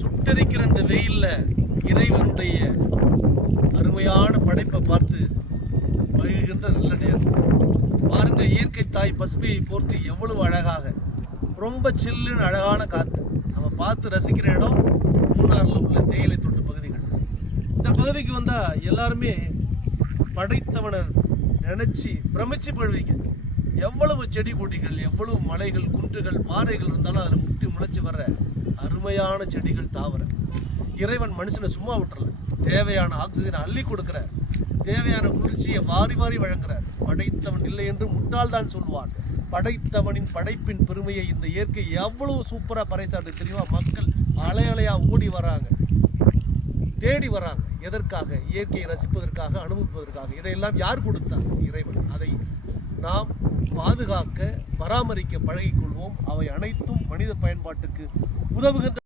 சுட்டரிக்கிற இந்த வெயில்ல இறைவனுடைய அருமையான படைப்பை பார்த்து மகிழ்கின்ற நல்ல நேரம். பாருங்க, இயற்கை தாய் பசுமையை போர்த்து எவ்வளவு அழகாக, ரொம்ப சில்லுன்னு அழகான காத்து. நம்ம பார்த்து ரசிக்கிற இடம் மூணாறுல உள்ள தேயிலை தோட்ட பகுதிகள். இந்த பகுதிக்கு வந்தா எல்லாருமே படைத்தவனை நினைச்சு பிரமிச்சு போடுவீங்க. எவ்வளவு செடி கொடிகள், எவ்வளவு மலைகள், குன்றுகள், பாறைகள் இருந்தாலும் அதில் முட்டி முளைச்சி வர்ற அருமையான செடிகள், தாவர இறைவன் மனுஷனை சும்மா விட்டுறல. தேவையான ஆக்சிஜனை அள்ளி கொடுக்கிறார், தேவையான குளிர்ச்சியை வாரி வாரி வழங்குறார். படைத்தவன் இல்லை என்று முட்டாள்தான் சொல்வான். படைத்தவனின் படைப்பின் பெருமையை இந்த இயற்கை எவ்வளவு சூப்பராக பறைசாட்டு தெரியுமா? மக்கள் அலை அலையா ஓடி வராங்க, தேடி வராங்க. எதற்காக? இயற்கையை ரசிப்பதற்காக, அனுபவிப்பதற்காக. இதையெல்லாம் யார் கொடுத்தார்? இறைவன். அதை நாம் பாதுகாக்க, பராமரிக்க பழகிக்கொள்வோம். அவை அனைத்தும் மனித பயன்பாட்டுக்கு உதவுகின்ற